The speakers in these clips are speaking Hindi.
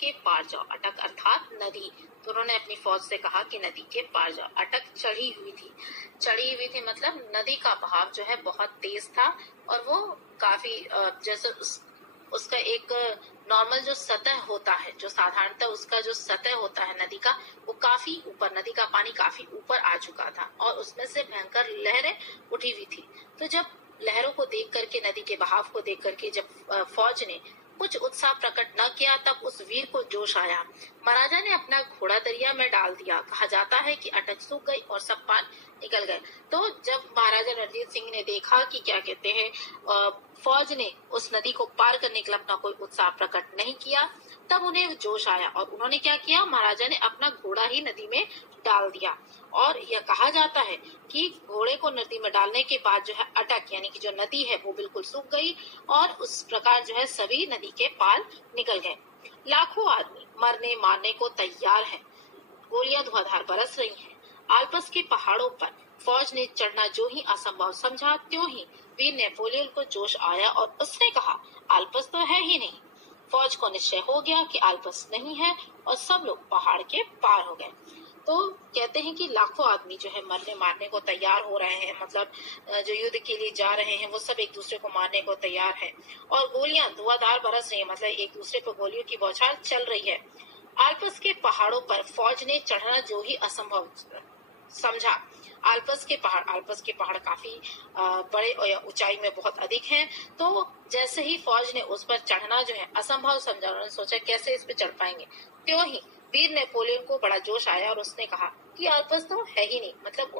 के पार जाओ। अटक अर्थात नदी। तो उन्होंने अपनी फौज से कहा कि नदी के पार जाओ। अटक चढ़ी हुई थी मतलब नदी का बहाव जो है बहुत तेज था और वो काफी जैसे उसका एक नॉर्मल जो सतह होता है, जो साधारणतः उसका जो सतह होता है नदी का, वो काफी ऊपर, नदी का पानी काफी ऊपर आ चुका था और उसमें से भयंकर लहरें उठी हुई थी। तो जब लहरों को देख करके, नदी के बहाव को देख करके जब फौज ने कुछ उत्साह प्रकट न किया, तब उस वीर को जोश आया। महाराजा ने अपना घोड़ा दरिया में डाल दिया। कहा जाता है कि अटक सूख गई और सब पान निकल गए। तो जब महाराजा रणजीत सिंह ने देखा कि क्या कहते हैं फौज ने उस नदी को पार करने के लिए अपना कोई उत्साह प्रकट नहीं किया, तब उन्हें जोश आया और उन्होंने क्या किया, महाराजा ने अपना घोड़ा ही नदी में डाल दिया। और यह कहा जाता है कि घोड़े को नदी में डालने के बाद जो है अटक यानी कि जो नदी है वो बिल्कुल सूख गई और उस प्रकार जो है सभी नदी के पार निकल गए। लाखों आदमी मरने मारने को तैयार हैं। गोलियां धुआंधार बरस रही हैं। आल्प्स के पहाड़ों पर फौज ने चढ़ना जो ही असंभव समझा, त्यों ही वीर नेपोलियन को जोश आया और उसने कहा आल्प्स तो है ही नहीं। फौज को निश्चय हो गया कि आल्प्स नहीं है और सब लोग पहाड़ के पार हो गए। तो कहते हैं कि लाखों आदमी जो है मरने मारने को तैयार हो रहे हैं, मतलब जो युद्ध के लिए जा रहे हैं वो सब एक दूसरे को मारने को तैयार है और गोलियां धुआंधार बरस रही है, मतलब एक दूसरे पर गोलियों की बौछार चल रही है। आल्प्स के पहाड़ों पर फौज ने चढ़ना जो ही असंभव समझा। आल्प्स के पहाड़ काफी बड़े और ऊंचाई में बहुत अधिक हैं। तो जैसे ही फौज ने उस पर चढ़ना जो है असंभव समझा, उन्होंने सोचा कैसे इस पे चढ़ पाएंगे, त्यों ही वीर नेपोलियन को बड़ा जोश आया और उसने कहा कि आल्प्स तो है ही नहीं। मतलब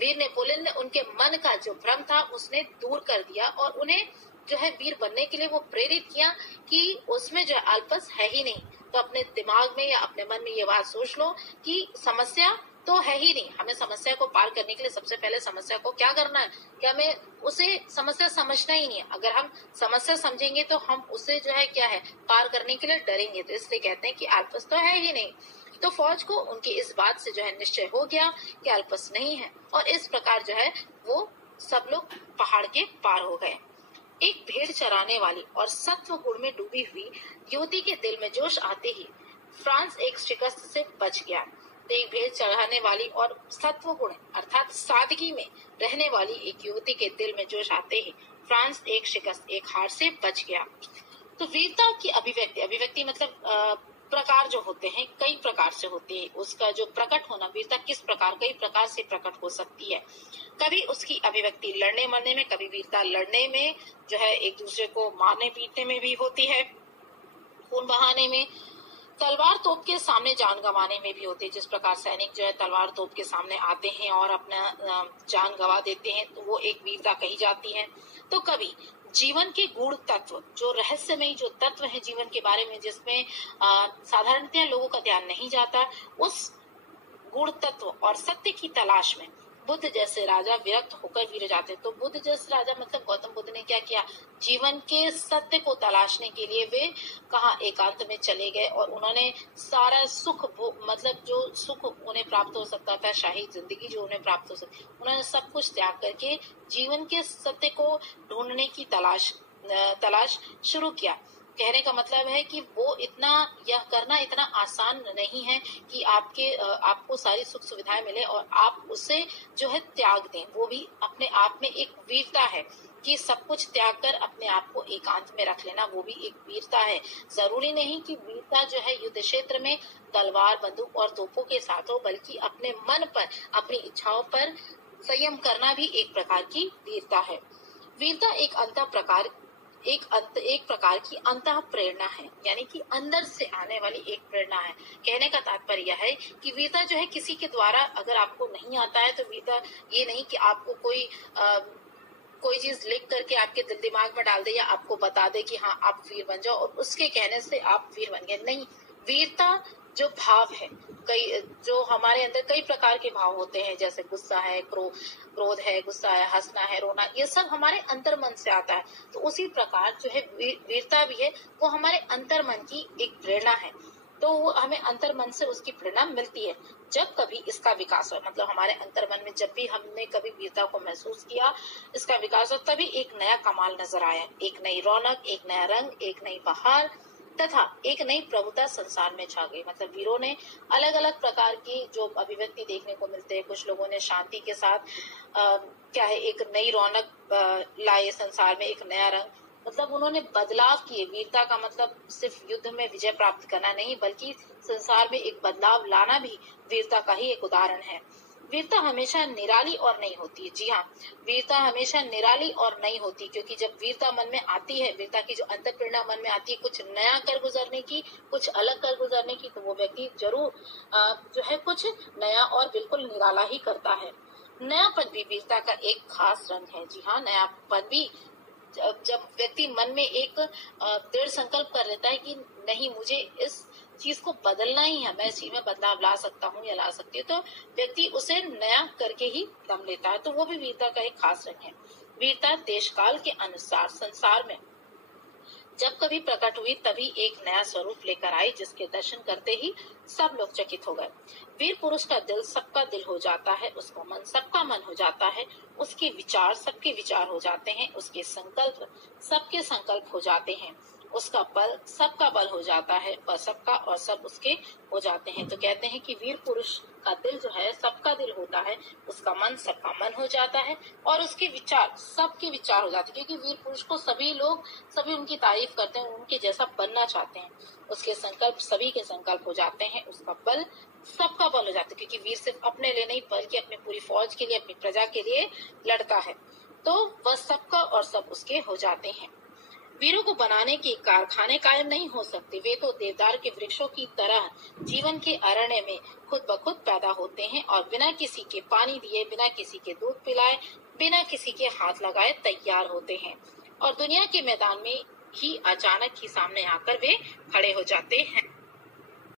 वीर नेपोलियन ने उनके मन का जो भ्रम था उसने दूर कर दिया और उन्हें जो है वीर बनने के लिए वो प्रेरित किया कि उसमें जो आल्प्स है ही नहीं। तो अपने दिमाग में या अपने मन में ये बात सोच लो कि समस्या तो है ही नहीं। हमें समस्या को पार करने के लिए सबसे पहले समस्या को क्या करना है कि हमें उसे समस्या समझना ही नहीं है। अगर हम समस्या समझेंगे तो हम उसे जो है क्या है पार करने के लिए डरेंगे। तो इसलिए कहते हैं कि आल्प्स तो है ही नहीं। तो फौज को उनकी इस बात से जो है निश्चय हो गया कि आल्प्स नहीं है और इस प्रकार जो है वो सब लोग पहाड़ के पार हो गए। एक भेड़ चराने वाली और सत्व गुण में डूबी हुई युवती के दिल में जोश आते ही फ्रांस एक शिकस्त से बच गया। तो एक भेड़ चढ़ाने वाली और सत्व गुण अर्थात सादगी में रहने वाली एक युवती के दिल में जोश आते ही फ्रांस एक शिकस्त, एक हार से बच गया। तो वीरता की अभिव्यक्ति मतलब प्रकार जो होते हैं कई प्रकार से होते हैं। उसका जो प्रकट होना, वीरता किस प्रकार, कई प्रकार से प्रकट हो सकती है। कभी उसकी अभिव्यक्ति लड़ने मरने में, कभी वीरता लड़ने में जो है एक दूसरे को मारने पीटने में भी होती है, खून बहाने में, तलवार तोप के सामने जान गंवाने में भी होते हैं। जिस प्रकार सैनिक जो है तलवार तोप के सामने आते हैं और अपना जान गंवा देते हैं तो वो एक वीरता कही जाती है। तो कभी जीवन के गूढ़ तत्व, जो रहस्यमयी जो तत्व है जीवन के बारे में जिसमें साधारणतः लोगों का ध्यान नहीं जाता, उस गूढ़ तत्व और सत्य की तलाश में बुद्ध जैसे राजा विरक्त होकर वीर जाते। तो बुद्ध जैसे राजा मतलब गौतम बुद्ध ने क्या किया, जीवन के सत्य को तलाशने के लिए वे कहाँ एकांत में चले गए और उन्होंने सारा सुख मतलब जो सुख उन्हें प्राप्त हो सकता था, शाही जिंदगी जो उन्हें प्राप्त हो सकती, उन्होंने सब कुछ त्याग करके जीवन के सत्य को ढूंढने की तलाश शुरू किया। कहने का मतलब है कि वो यह करना इतना आसान नहीं है कि आपको सारी सुख सुविधाएं मिले और आप उसे जो है त्याग दें। वो भी अपने आप में एक वीरता है कि सब कुछ त्याग कर अपने आप को एकांत में रख लेना, वो भी एक वीरता है। जरूरी नहीं कि वीरता जो है युद्ध क्षेत्र में तलवार बंदूक और तोपों के साथ हो, बल्कि अपने मन पर, अपनी इच्छाओं पर संयम करना भी एक प्रकार की वीरता है। वीरता एक प्रकार की अंतः प्रेरणा है, यानी कि अंदर से आने वाली एक प्रेरणा है। कहने का तात्पर्य यह है कि वीरता जो है किसी के द्वारा अगर आपको नहीं आता है तो वीरता ये नहीं कि आपको कोई चीज लिख करके आपके दिल दिमाग में डाल दे या आपको बता दे कि हाँ आप वीर बन जाओ और उसके कहने से आप वीर बन गए। नहीं, वीरता जो भाव है, जो हमारे अंदर कई प्रकार के भाव होते हैं, जैसे गुस्सा है, क्रोध है, गुस्सा है, हंसना है, रोना, ये सब हमारे अंतर मन से आता है। तो उसी प्रकार जो है वीरता भी है, वो हमारे अंतर मन की एक प्रेरणा है। तो वो हमें अंतर मन से उसकी प्रेरणा मिलती है। जब कभी इसका विकास हो, मतलब हमारे अंतर मन में जब भी हमने कभी वीरता को महसूस किया, इसका विकास हो, तभी एक नया कमाल नजर आया, एक नई रौनक, एक नया रंग, एक नई बहार। तथा एक नई प्रभुता संसार में छा गई। मतलब वीरों ने अलग अलग प्रकार की जो अभिव्यक्ति देखने को मिलते हैं। कुछ लोगों ने शांति के साथ क्या है एक नई रौनक लाए संसार में, एक नया रंग, मतलब उन्होंने बदलाव किए। वीरता का मतलब सिर्फ युद्ध में विजय प्राप्त करना नहीं, बल्कि संसार में एक बदलाव लाना भी वीरता का ही एक उदाहरण है। वीरता हमेशा निराली और नई होती है। जी हाँ, वीरता हमेशा निराली और नई होती है, क्योंकि जब वीरता मन में आती है, वीरता की जो अंतःप्रेरणा मन में आती है कुछ नया कर गुजरने की, कुछ अलग कर गुजरने की, तो वो व्यक्ति जरूर जो है कुछ नया और बिल्कुल निराला ही करता है। नयापन भी वीरता का एक खास रंग है। जी हाँ, नयापन भी जब व्यक्ति मन में एक दृढ़ संकल्प कर लेता है कि नहीं, मुझे इस चीज को बदलना ही है, मैं इस चीज में बदलाव ला सकता हूँ या ला सकती हूँ, तो व्यक्ति उसे नया करके ही दम लेता है। तो वो भी वीरता का एक खास रंग है। वीरता देश काल के अनुसार संसार में जब कभी प्रकट हुई तभी एक नया स्वरूप लेकर आई, जिसके दर्शन करते ही सब लोग चकित हो गए। वीर पुरुष का दिल सबका दिल हो जाता है, उसका मन सबका मन हो जाता है, उसके विचार सबके विचार हो जाते हैं, उसके संकल्प सबके संकल्प हो जाते हैं, उसका बल सबका बल हो जाता है, और सबका और सब उसके हो जाते हैं। तो कहते हैं कि वीर पुरुष का दिल जो है सबका दिल होता है, उसका मन सबका मन हो जाता है, और उसके विचार सबके विचार हो जाते हैं, क्योंकि वीर पुरुष को सभी लोग सभी उनकी तारीफ करते हैं, उनके जैसा बनना चाहते हैं। उसके संकल्प सभी के संकल्प हो जाते हैं, उसका बल सबका बल हो जाता है, क्योंकि वीर सिर्फ अपने लिए नहीं बल्कि अपनी पूरी फौज के लिए, अपनी प्रजा के लिए लड़ता है, तो वह सबका और सब उसके हो जाते हैं। वीरों को बनाने के कारखाने कायम नहीं हो सकते, वे तो देवदार के वृक्षों की तरह जीवन के अरण्य में खुद ब खुद पैदा होते हैं, और बिना किसी के पानी दिए, बिना किसी के दूध पिलाए, बिना किसी के हाथ लगाए तैयार होते हैं, और दुनिया के मैदान में ही अचानक ही सामने आकर वे खड़े हो जाते हैं।